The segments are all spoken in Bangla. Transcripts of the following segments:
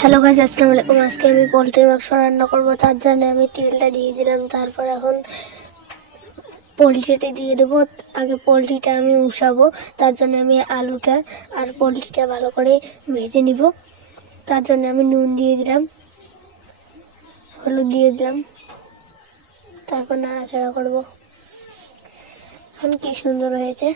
হ্যালো গাইস, আসসালামু আলাইকুম। আজকে আমি পোলট্রির মাংস রান্না করবো। তার জন্য আমি তেলটা দিয়ে দিলাম। তারপর এখন পোলট্রিটা দিয়ে দেবো। আগে পোলট্রিটা আমি উঠাবো। তার জন্য আমি আলুটা আর পোলট্রিটা ভালো করে ভেজে নিব। তার জন্য আমি নুন দিয়ে দিলাম, হলুদ দিয়ে দিলাম, তারপর নাড়াচাড়া করবো। এখন কি সুন্দর হয়েছে।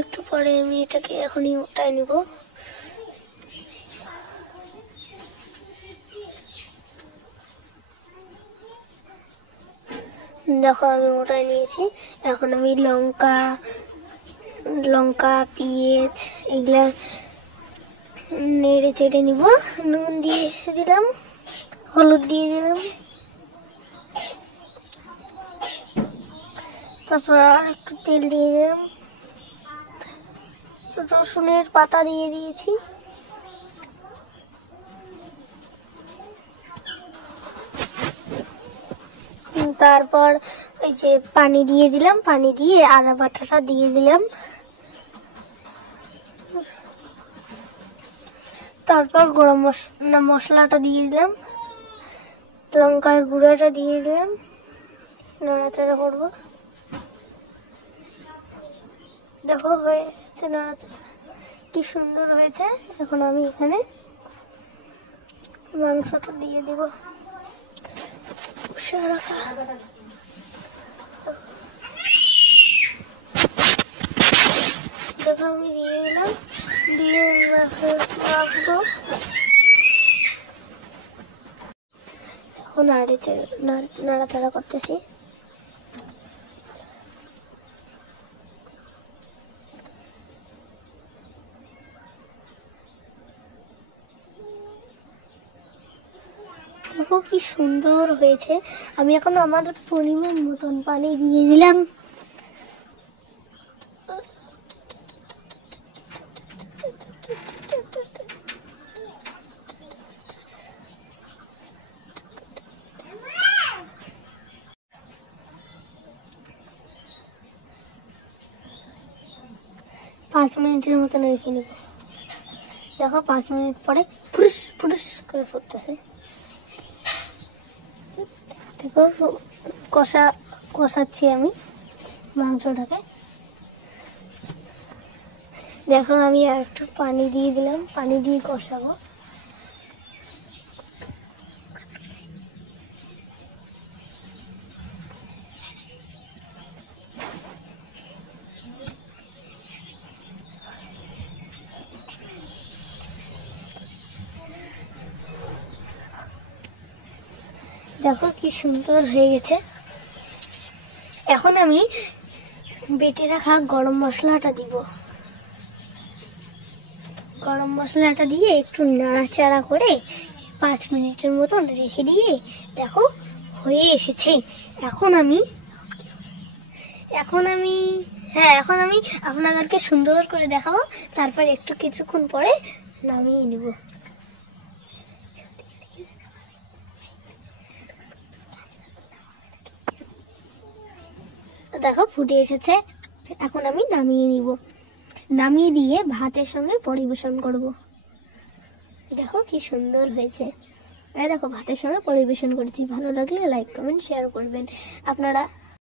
একটু পরে আমি এটাকে এখনই উঠাই নিব। দেখো আমি উঠাই নিয়েছি। এখন আমি লঙ্কা পেঁয়াজ এগুলা নেড়ে চেড়ে নিব। নুন দিয়ে দিলাম, হলুদ দিয়ে দিলাম, তারপর আর একটু তেল দিয়ে দিলাম, রসুনের পাতা দিয়ে দিয়েছি, তারপর ওই যে পানি দিয়ে দিলাম, পানি দিয়ে আদা বাটাটা দিয়ে দিলাম, তারপর গরম মশলাটা দিয়ে দিলাম, লঙ্কার গুঁড়াটা দিয়ে দিলাম, নাড়াচাড়া করবো। দেখো হয়েছে নাড়াচাড়া, কি সুন্দর হয়েছে। এখন আমি এখানে মাংসটা দিয়ে দিব। দেখো আমি দিয়ে দিলাম, দিয়ে রাখবো। এখন নাড়াচাড়া করতেছি। দেখো কি সুন্দর হয়েছে। আমি এখন আমার পরিমাণ মতন পানি দিয়ে দিলাম। 5 মিনিটের মতন রেখে নেব। দেখো 5 মিনিট পরে ফুরুস ফুরুস করে ফুটতেছে। দেখো কষাচ্ছি আমি মাংসটাকে। দেখো আমি একটু পানি দিয়ে দিলাম, পানি দিয়ে কষাবো। দেখো কি সুন্দর হয়ে গেছে। এখন আমি বেটে রাখা গরম মশলাটা দিব। গরম মশলাটা দিয়ে একটু নাড়াচাড়া করে 5 মিনিটের মতন রেখে দিয়ে দেখো হয়ে এসেছে। এখন আমি আপনাদেরকে সুন্দর করে দেখাবো। তারপর একটু কিছুক্ষণ পরে নামিয়ে নিব। দেখো ফুটে এসেছে। এখন আমি নামিয়ে নিব। নামিয়ে দিয়ে ভাতের সঙ্গে পরিবেশন করব। দেখো কি সুন্দর হয়েছে। দেখো ভাতের সঙ্গে পরিবেশন করেছি। ভালো লাগলে লাইক কমেন্ট শেয়ার করবেন আপনারা।